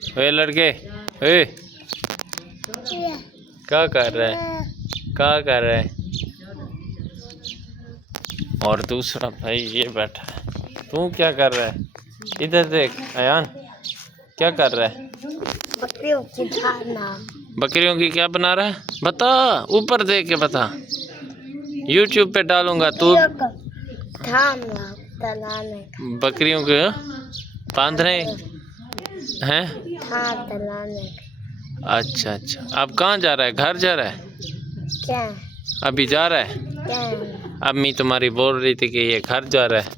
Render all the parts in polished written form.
वे लड़के, ए क्या कर रहा है, क्या कर रहा है? और दूसरा भाई ये बैठा है। तू क्या कर रहा है? इधर देख अयान, क्या कर रहा है? बकरियों की खाना। बकरियों की क्या बना रहा है? बता, ऊपर देख के बता, YouTube पे डालूंगा। तू बकरियों के बांधने हैं? अच्छा अच्छा, अब कहाँ जा रहा है? घर जा रहा है? क्या अभी जा रहा है? क्या अम्मी तुम्हारी बोल रही थी कि ये घर जा रहा है।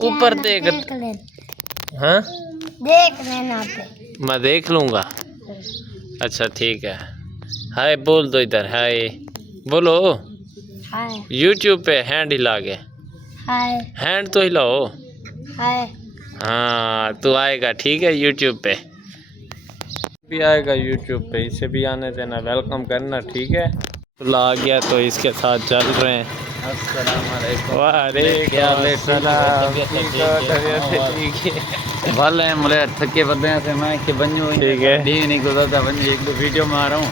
ऊपर देख। हाँ देख लेना पे। मैं देख लूँगा। अच्छा ठीक है। हाय बोल दो इधर, हाय बोलो। हाय YouTube पे हैंड हिला के, हाय हैंड तो हिलाओ। हाय। हाँ तू आएगा ठीक है YouTube पे, भी आएगा YouTube पे, इसे भी आने देना, वेलकम करना ठीक है। तो आ गया तो इसके साथ चल रहे हैं। भले मुझे थके बदे से मैं कि बनूं ठीक है, डी नहीं गुजरता बन एक दो वीडियो में आ रहा हूँ।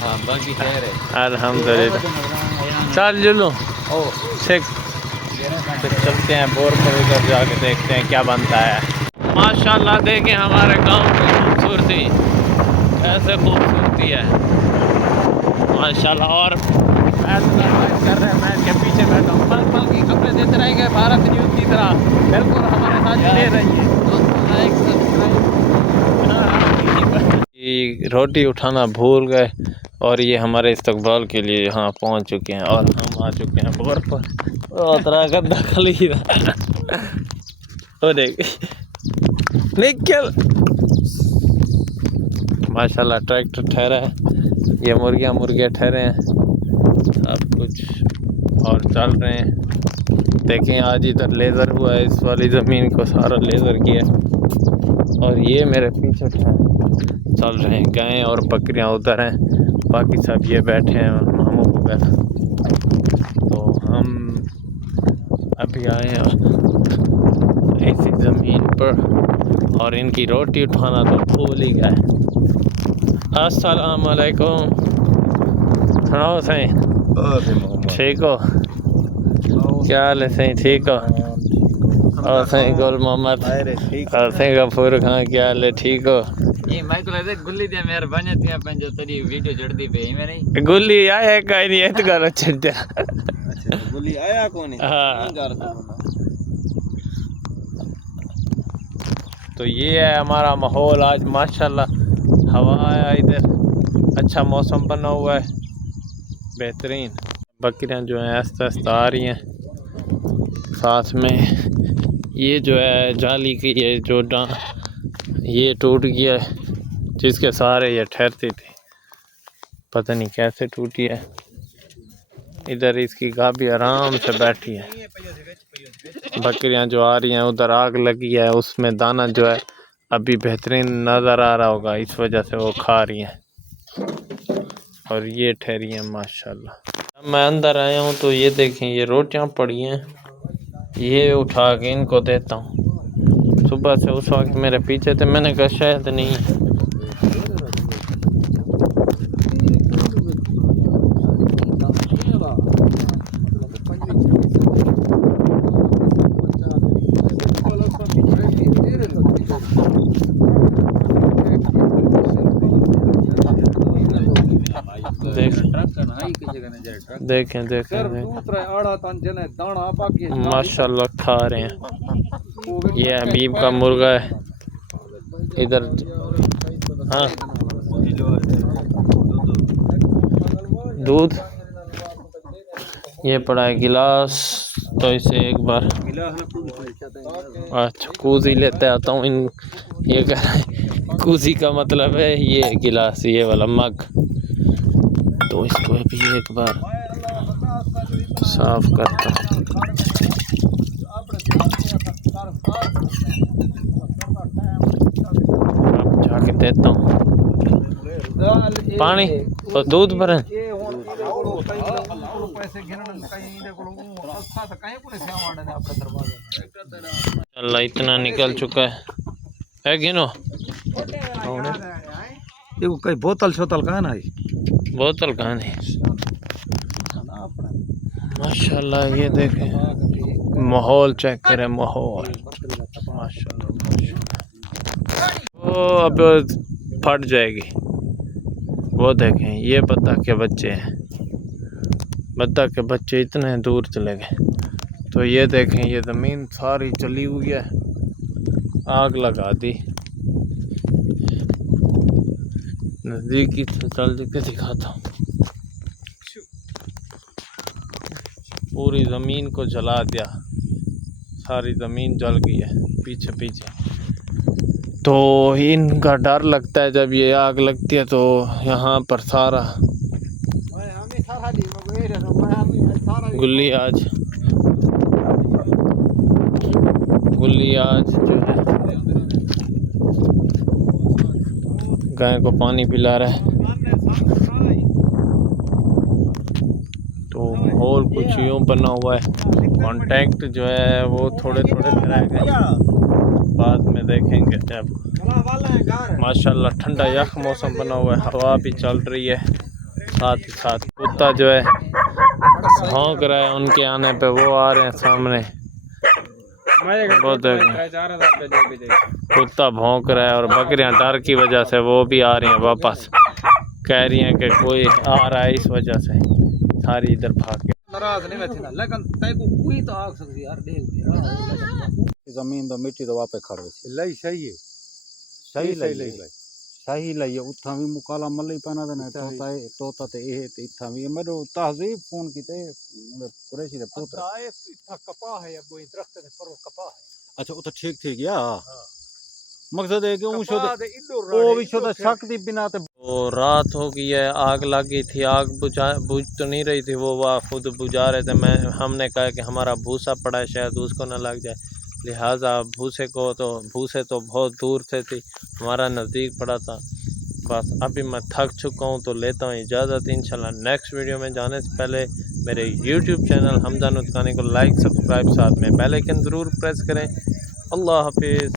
हाँ बाकी खैर है अल्हम्दुलिल्लाह। चल जुलूं ओ ठीक, तो चलते हैं बोर पर, उधर जाके देखते हैं क्या बनता है। माशाल्लाह देखें हमारे गांव की खूबसूरती, ऐसे खूबसूरती है माशाल्लाह। और मैच कर रहे हैं, मैच के पीछे बैठा हूँ, पल पल की खबरें देते रहेंगे भारत न्यूज़ की तरह। बिल्कुल हमारे साथ ले रही है। रोटी उठाना भूल गए और ये हमारे इस्तकबाल के लिए यहाँ पहुँच चुके हैं और हम आ चुके हैं बोर पर। उतरा गद्दा खाली निकल। माशाल्लाह ट्रैक्टर ठहरा है, ये मुर्गियाँ मुर्गे ठहरे हैं, सब कुछ और चल रहे हैं। देखें आज इधर लेज़र हुआ है, इस वाली ज़मीन को सारा लेज़र किया। और ये मेरे पीछे चल रहे हैं, गायें और बकरियां उधर हैं, बाकी सब ये बैठे हैं मामू वगैरह। तो हम अभी आए हैं ऐसी ज़मीन पर और इनकी रोटी उठाना तो भूल ही गए। अस्सलाम वालेकुम, सुनाओ सही ठीक हो? क्या हाल है सही ठीक हो? और सही गुल मोहम्मद और सही गफूर खान क्या हाल है ठीक हो? ये मैं को लगे गुल्ली दे मेरे बने थे अपन जो तेरी वीडियो चढ़ दी पे मैं नहीं गुल्ली आया है कहीं नहीं है तो गाना चढ़ जा। अच्छा गुल्ली आया कौन है? हाँ तो ये है हमारा माहौल आज माशाल्लाह, हवा आया इधर, अच्छा मौसम बना हुआ है बेहतरीन। बकरियां जो हैं आस्ते आस्ते आ रही हैं, साथ में ये जो है जाली की ये जो ये टूट गया है जिसके सहारे ये ठहरती थी, पता नहीं कैसे टूटी है। इधर इसकी गाभी आराम से बैठी है, बकरियां जो आ रही हैं, उधर आग लगी है उसमें दाना जो है अभी बेहतरीन नज़र आ रहा होगा, इस वजह से वो खा रही हैं और ये ठहरी हैं माशाल्लाह। मैं अंदर आया हूँ तो ये देखें ये रोटियां पड़ी हैं, ये उठा के इनको देता हूँ। सुबह से उस वक्त मेरे पीछे थे, मैंने कहा शायद नहीं देखें माशाल्लाह खा रहे हैं। ये हबीब का मुर्गा है इधर। हाँ दूध ये पड़ा है गिलास, तो इसे एक बार अच्छा कूजी लेते आता हूँ। इन ये कह रहे हैं कूजी का मतलब है ये गिलास, ये वाला मग, तो इसको भी एक बार साफ करता हूँ। जाके देता हूँ पानी तो दूध भरे। अल्लाह इतना निकल चुका है गिनो देखो कई बोतल शोतल का ना बोतल कहाँ नहीं। माशाल्लाह ये देखें, माहौल चेक करें, माहौल माशाल्लाह माशाल्लाह। वो अब फट जाएगी। वो देखें ये बत्तख के बच्चे हैं, बत्तख के बच्चे इतने दूर चले गए। तो ये देखें ये ज़मीन सारी चली हुई है, आग लगा दी। नज़दीकी से चल के दिखाता हूँ, पूरी ज़मीन को जला दिया, सारी ज़मीन जल गई है पीछे पीछे। तो इनका डर लगता है जब ये आग लगती है तो यहाँ पर सारा गुल्ली आज जो है गाय को पानी पिला रहा है। तो माहौल कुछ यूँ बना हुआ है। कांटेक्ट जो है वो थोड़े थोड़े रह गए, बाद में देखेंगे। जब माशाल्लाह ठंडा यख मौसम बना हुआ है, हवा भी चल रही है, साथ ही साथ कुत्ता जो है भौंक रहा है। उनके आने पे वो आ रहे हैं सामने, वो कुत्ता भौंक रहा है और बकरियां डर की वजह से वो भी आ रही हैं वापस, कह रही हैं कि कोई आ रहा है, इस वजह से सारी इधर भाग के। नाराज नहीं बैठे ना, लेकिन तय को कोई तो आग सकती यार, देख जमीन तो मिट्टी तो वापे खड़ गई लई सही है, सही लई सही लई उठा भी मुकाला मल्ली पाना देना तोता ते ए ते इथा भी मेरो तहजीब फोन कीते कुरैशी दे पुत्र आए इथा कपा है अब कोई दरख्त ने पर कपा है। अच्छा वो तो ठीक या मकसद है कि ओ भी शोदा शक दी बिना ते। वो रात हो गई है, आग लग गई थी, आग बुझ तो नहीं रही थी, वो खुद बुझा रहे थे। हमने कहा कि हमारा भूसा पड़ा है, शायद उसको ना लग जाए, लिहाजा भूसे तो बहुत दूर से थी, हमारा नज़दीक पड़ा था। बस अभी मैं थक चुका हूँ तो लेता हूँ इजाज़त। इंशाल्लाह नेक्स्ट वीडियो में जाने से पहले मेरे YouTube चैनल हमजा नुतकानी को लाइक सब्सक्राइब, साथ में बेल आइकन ज़रूर प्रेस करें। अल्लाह हाफिज़।